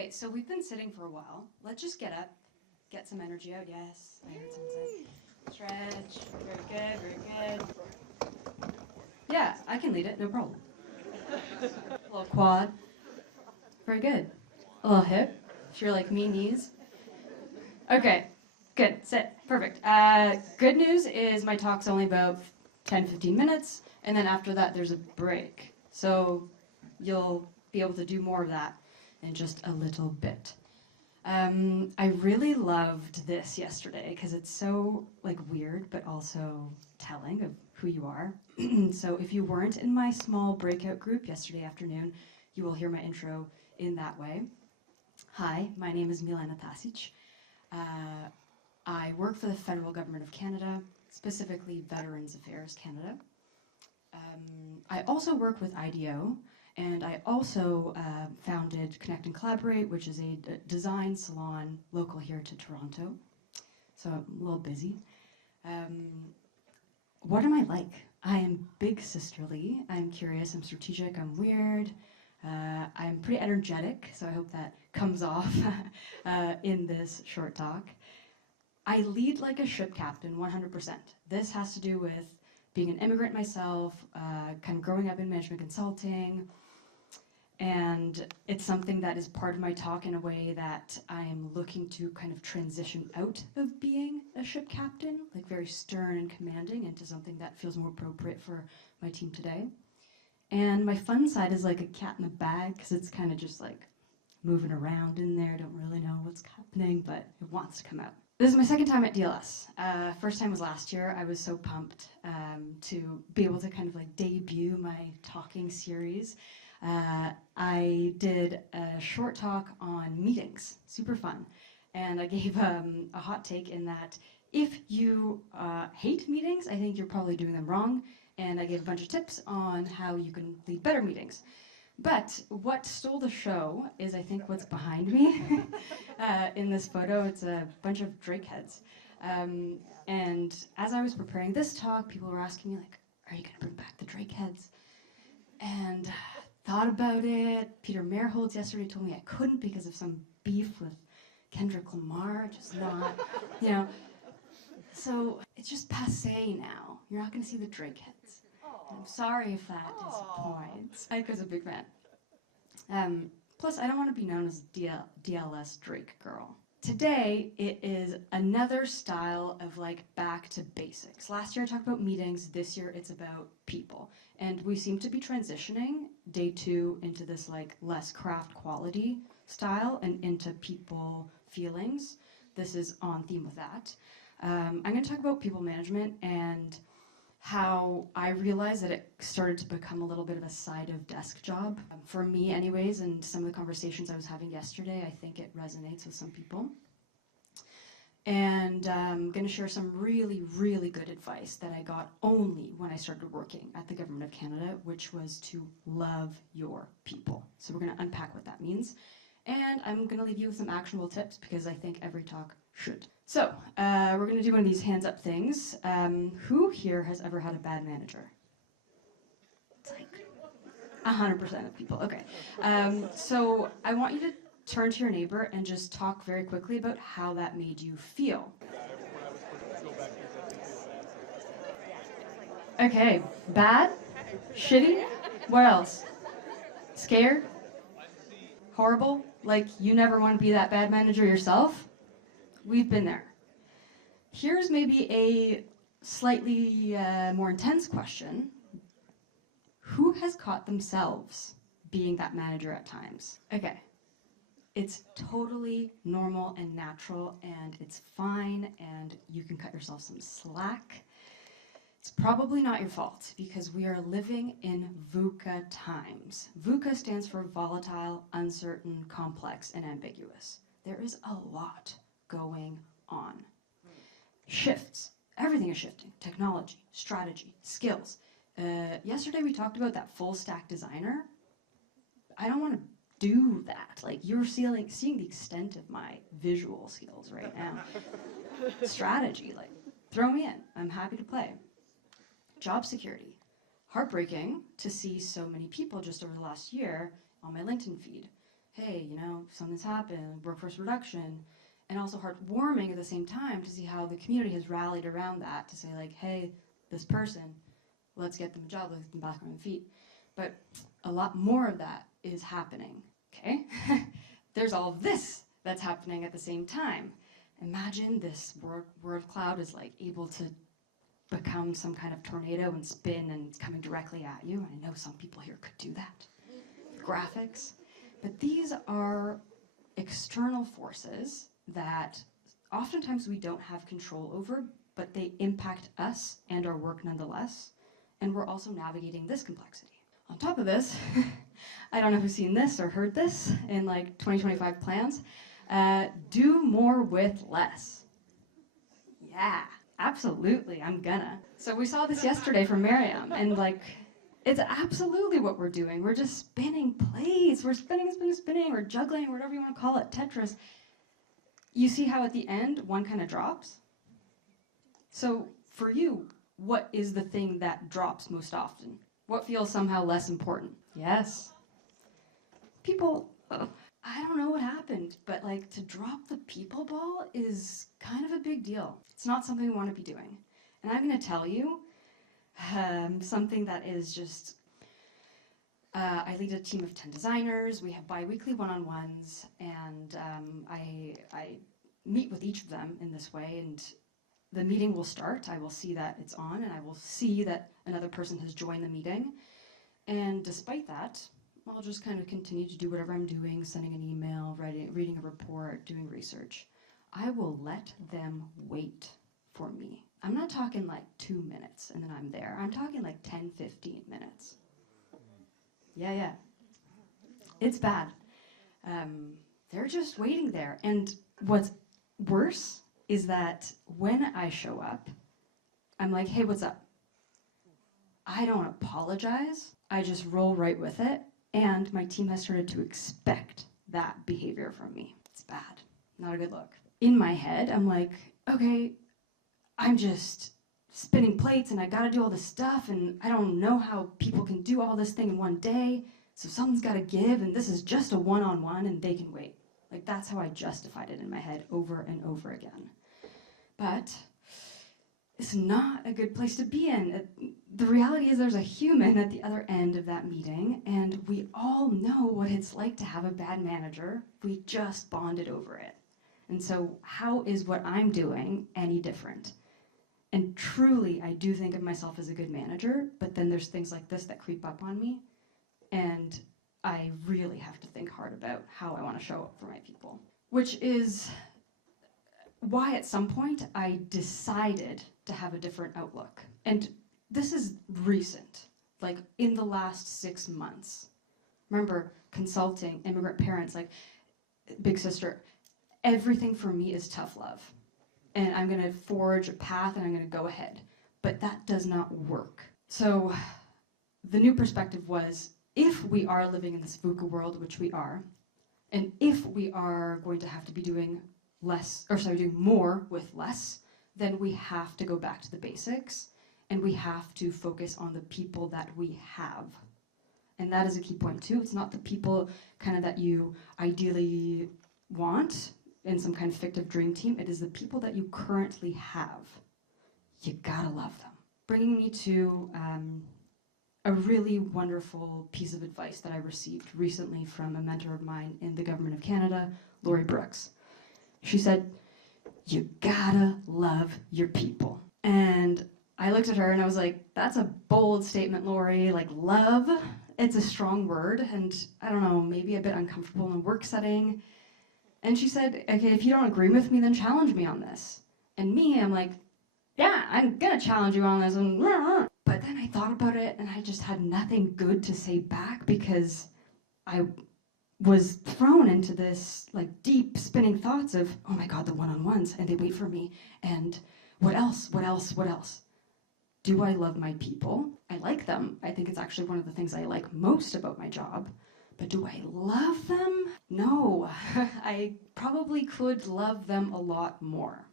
Okay, so we've been sitting for a while. Let's just get up, get some energy out. Yes, I heard someone say. Stretch. Very good, very good. Yeah, I can lead it, no problem. A little quad. Very good. A little hip, if you're like me, knees. Okay, good, sit, perfect. Good news is my talk's only about 10-15 minutes, and then after that there's a break. So you'll be able to do more of that in just a little bit. I really loved this yesterday because it's so weird but also telling of who you are. So if you weren't in my small breakout group yesterday afternoon, you will hear my intro in that way. Hi, my name is Milena Tasic. I work for the federal government of Canada, specifically Veterans Affairs Canada. I also work with IDEO, and I also founded Connect and Collaborate, which is a design salon local here to Toronto. So I'm a little busy. What am I like? I am big sisterly. I'm curious, I'm strategic, I'm weird. I'm pretty energetic, so I hope that comes off in this short talk. I lead like a ship captain, 100%. This has to do with being an immigrant myself, kind of growing up in management consulting, and it's something that is part of my talk in a way that I'm looking to kind of transition out of being a ship captain, like very stern and commanding, into something that feels more appropriate for my team today. And my fun side is like a cat in the bag, because it's kind of just like moving around in there, don't really know what's happening, but it wants to come out. This is my second time at DLS. First time was last year. I was so pumped to be able to kind of like debut my talking series. I did a short talk on meetings, super fun. And I gave a hot take in that if you hate meetings, I think you're probably doing them wrong. And I gave a bunch of tips on how you can lead better meetings. But what stole the show is, I think, what's behind me in this photo. It's a bunch of Drake heads. And as I was preparing this talk, people were asking me, like, are you going to bring back the Drake heads? And thought about it. Peter Merholtz yesterday told me I couldn't because of some beef with Kendrick Lamar, just not, you know. So it's just passé now. You're not going to see the Drake heads. I'm sorry if that disappoints. Ike was a big fan. Plus, I don't want to be known as DLS Drake girl. Today, it is another style of like back to basics. Last year I talked about meetings, this year it's about people. And we seem to be transitioning day 2 into this like less craft quality style and into people feelings. This is on theme with that. I'm going to talk about people management and how I realized that it started to become a little bit of a side of desk job. For me anyways, and some of the conversations I was having yesterday, I think it resonates with some people. And I'm going to share some really, really good advice that I got only when I started working at the Government of Canada, which was to love your people. So we're going to unpack what that means. And I'm going to leave you with some actionable tips because I think every talk should. So we're going to do one of these hands up things. Who here has ever had a bad manager? It's like 100% of people. Okay. So I want you to turn to your neighbor and just talk very quickly about how that made you feel. Okay. Bad? Shitty? What else? Scared? Horrible? Like you never want to be that bad manager yourself? We've been there. Here's maybe a slightly more intense question. Who has caught themselves being that manager at times? Okay. It's totally normal and natural, and it's fine, and you can cut yourself some slack. It's probably not your fault, because we are living in VUCA times. VUCA stands for volatile, uncertain, complex, and ambiguous. There is a lot going on. Shifts. Everything is shifting. Technology, strategy, skills. Yesterday we talked about that full stack designer. I don't want to do that. Like, you're seeing the extent of my visual skills right now. Strategy, like, throw me in. I'm happy to play. Job security. Heartbreaking to see so many people just over the last year on my LinkedIn feed. hey, you know, something's happened, workforce reduction, and also heartwarming at the same time to see how the community has rallied around that to say like, hey, this person, let's get them a job, let's get them back on their feet. But a lot more of that is happening, okay? There's all of this that's happening at the same time. Imagine this word cloud is like able to become some kind of tornado and spin and it's coming directly at you. I know some people here could do that. Graphics. But these are external forces that oftentimes we don't have control over, but they impact us and our work nonetheless. And we're also navigating this complexity. On top of this, I don't know who's seen this or heard this in like 2025 plans, do more with less. Yeah, absolutely, I'm gonna. So we saw this yesterday from Miriam, and like, it's absolutely what we're doing. We're just spinning plates. We're spinning, we're juggling, whatever you want to call it, Tetris. You see how at the end, one kind of drops? So for you, what is the thing that drops most often? What feels somehow less important? Yes. People, I don't know what happened, but like to drop the people ball is kind of a big deal. It's not something we want to be doing. And I'm going to tell you something that is just, I lead a team of 10 designers. We have bi-weekly one-on-ones, and I meet with each of them in this way, and the meeting will start. I will see that it's on, and I will see that another person has joined the meeting. And despite that, I'll just kind of continue to do whatever I'm doing, sending an email, reading a report, doing research. I will let them wait for me. I'm not talking like 2 minutes and then I'm there. I'm talking like 10, 15 minutes. Yeah. It's bad. They're just waiting there. And what's worse is that when I show up, I'm like, hey, what's up? I don't apologize. I just roll right with it. And my team has started to expect that behavior from me. It's bad. Not a good look. In my head, I'm like, okay, I'm just spinning plates and I gotta do all this stuff and I don't know how people can do all this thing in one day. So something's gotta give and this is just a one-on-one and they can wait. Like that's how I justified it in my head over and over again. But it's not a good place to be in. The reality is there's a human at the other end of that meeting, and we all know what it's like to have a bad manager. We just bonded over it. And so how is what I'm doing any different? And truly, I do think of myself as a good manager, but then there's things like this that creep up on me, and I really have to think hard about how I want to show up for my people. Which is why at some point I decided to have a different outlook. And this is recent, like in the last 6 months. Remember, consulting, immigrant parents, like big sister, everything for me is tough love. And I'm gonna forge a path and I'm gonna go ahead. But that does not work. So the new perspective was, if we are living in this VUCA world, which we are, and if we are going to have to be doing doing more with less, then we have to go back to the basics and we have to focus on the people that we have. And that is a key point too. It's not the people kind of that you ideally want in some kind of fictive dream team. It is the people that you currently have. You gotta love them. Bringing me to a really wonderful piece of advice that I received recently from a mentor of mine in the government of Canada, Laurie Brooks. She said, you gotta love your people. And I looked at her and I was like, that's a bold statement, Laurie. Like, love, it's a strong word, and I don't know, maybe a bit uncomfortable in a work setting. And she said, okay, if you don't agree with me, then challenge me on this. And me, I'm like, yeah, I'm gonna challenge you on this. And but then I thought about it and I just had nothing good to say back because I was thrown into this like deep spinning thoughts of, oh my God, the one-on-ones, and they wait for me, and what else? Do I love my people? I like them. I think it's actually one of the things I like most about my job, but do I love them? No, I probably could love them a lot more.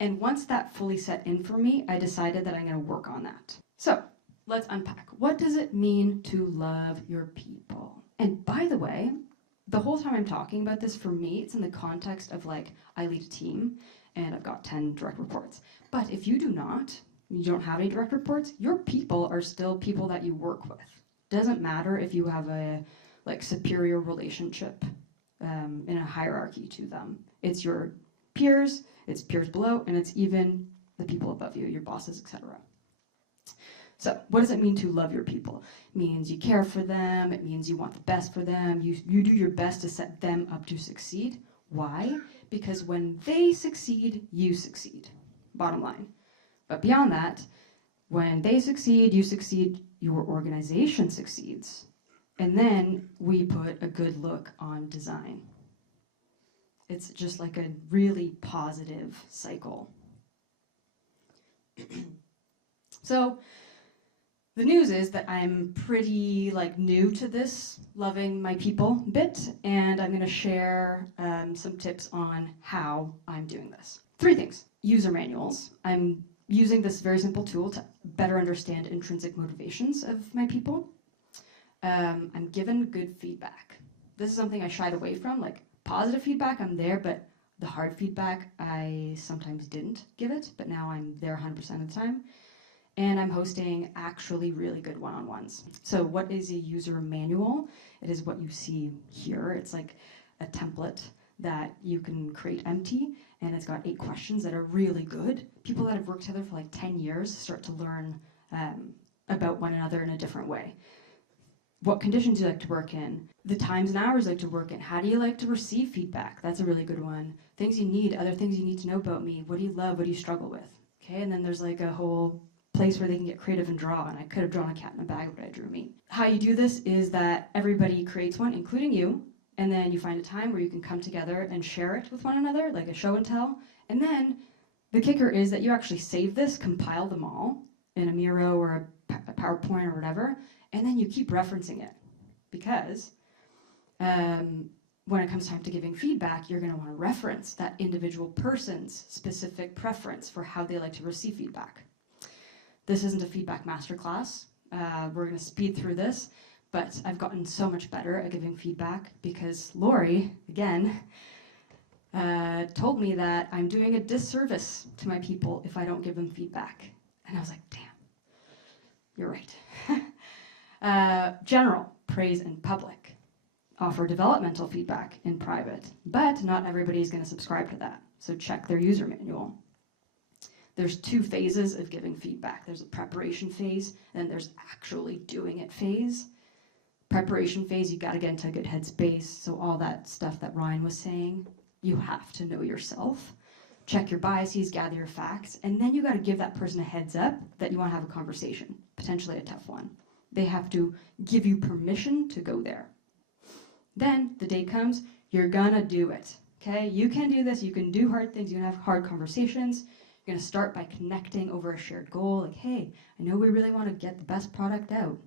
And once that fully set in for me, I decided that I'm gonna work on that. So let's unpack. What does it mean to love your people? And by the way, the whole time I'm talking about this, for me, it's in the context of like, I lead a team and I've got 10 direct reports. But if you do not, you don't have any direct reports, your people are still people that you work with. Doesn't matter if you have a like superior relationship in a hierarchy to them. It's your peers, it's peers below, and it's even the people above you, your bosses, etc. So what does it mean to love your people? It means you care for them, it means you want the best for them, you do your best to set them up to succeed. Why? Because when they succeed, you succeed. Bottom line. But beyond that, when they succeed, your organization succeeds. And then we put a good look on design. It's just like a really positive cycle. So the news is that I'm pretty like new to this loving my people bit, and I'm going to share some tips on how I'm doing this. 3 things. User manuals. I'm using this very simple tool to better understand intrinsic motivations of my people. I'm given good feedback. This is something I shied away from, like positive feedback, I'm there, but the hard feedback, I sometimes didn't give it, but now I'm there 100% of the time. And I'm hosting actually really good one-on-ones. So what is a user manual? It is what you see here. It's like a template that you can create empty, and it's got 8 questions that are really good. People that have worked together for like 10 years start to learn about one another in a different way. What conditions do you like to work in? The times and hours you like to work in. How do you like to receive feedback? That's a really good one. Things you need, other things you need to know about me. What do you love? What do you struggle with? Okay, and then there's like a whole place where they can get creative and draw, and I could have drawn a cat in a bag, but I drew me. How you do this is that everybody creates one, including you, and then you find a time where you can come together and share it with one another, like a show and tell. And then the kicker is that you actually save this, compile them all in a Miro or a PowerPoint or whatever, and then you keep referencing it, because when it comes time to giving feedback, you're going to want to reference that individual person's specific preference for how they like to receive feedback. This isn't a feedback masterclass. We're going to speed through this, but I've gotten so much better at giving feedback because Lori, again, told me that I'm doing a disservice to my people if I don't give them feedback. And I was like, damn, you're right. General, praise in public. Offer developmental feedback in private, but not everybody's going to subscribe to that. So check their user manual. There's 2 phases of giving feedback. There's a preparation phase, and there's actually doing it phase. Preparation phase, you got to get into a good headspace. So all that stuff that Ryan was saying, you have to know yourself. Check your biases, gather your facts, and then you got to give that person a heads up that you want to have a conversation, potentially a tough one. They have to give you permission to go there. Then the day comes, you're gonna do it, okay? You can do this, you can do hard things, you can have hard conversations. You're gonna start by connecting over a shared goal, like, hey, I know we really wanna get the best product out.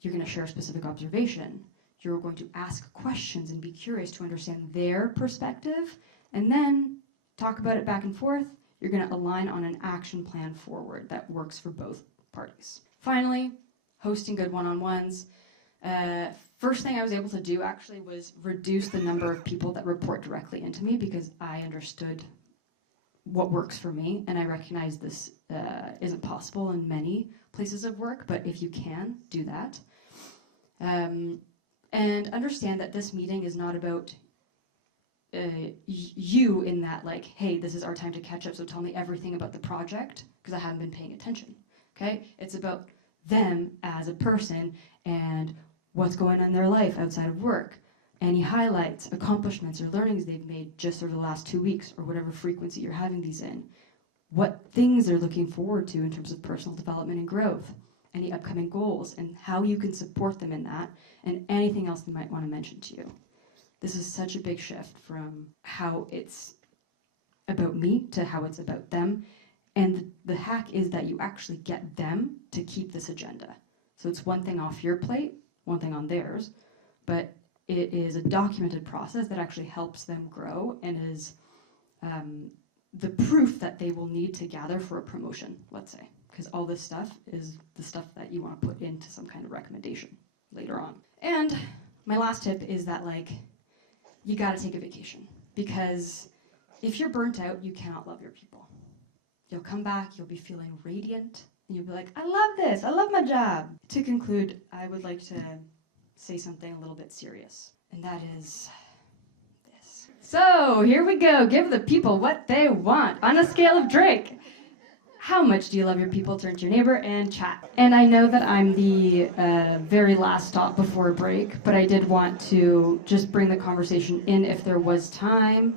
You're gonna share a specific observation. You're going to ask questions and be curious to understand their perspective, and then talk about it back and forth. You're gonna align on an action plan forward that works for both parties. Finally, hosting good one-on-ones. First thing I was able to do actually was reduce the number of people that report directly into me, because I understood what works for me, and I recognize this isn't possible in many places of work, but if you can, do that. And understand that this meeting is not about you in that, like, hey, this is our time to catch up, so tell me everything about the project, because I haven't been paying attention, okay? It's about them as a person and what's going on in their life outside of work, any highlights, accomplishments, or learnings they've made just over the last 2 weeks, or whatever frequency you're having these in, what things they're looking forward to in terms of personal development and growth, any upcoming goals, and how you can support them in that, and anything else they might want to mention to you. This is such a big shift from how it's about me to how it's about them, and the hack is that you actually get them to keep this agenda. So it's one thing off your plate, one thing on theirs, but it is a documented process that actually helps them grow and is the proof that they will need to gather for a promotion, let's say, because all this stuff is the stuff that you want to put into some kind of recommendation. later on. And my last tip is that, like, you gotta take a vacation, because if you're burnt out, you cannot love your people. You'll come back, you'll be feeling radiant, and you'll be like, I love this, I love my job. To conclude, I would like to say something a little bit serious, and that is this. So, here we go, give the people what they want. On a scale of Drake, how much do you love your people? Turn to your neighbor and chat. And I know that I'm the very last stop before break, but I did want to just bring the conversation in if there was time.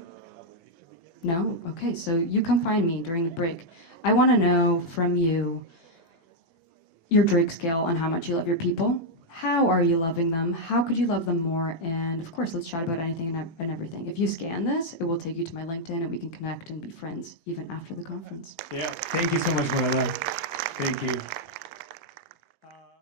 No? Okay, so you come find me during the break. I want to know from you your Drake scale on how much you love your people. How are you loving them? How could you love them more? And of course, let's chat about anything and everything. If you scan this, it will take you to my LinkedIn and we can connect and be friends even after the conference. Yeah, thank you so much, Milena. Thank you.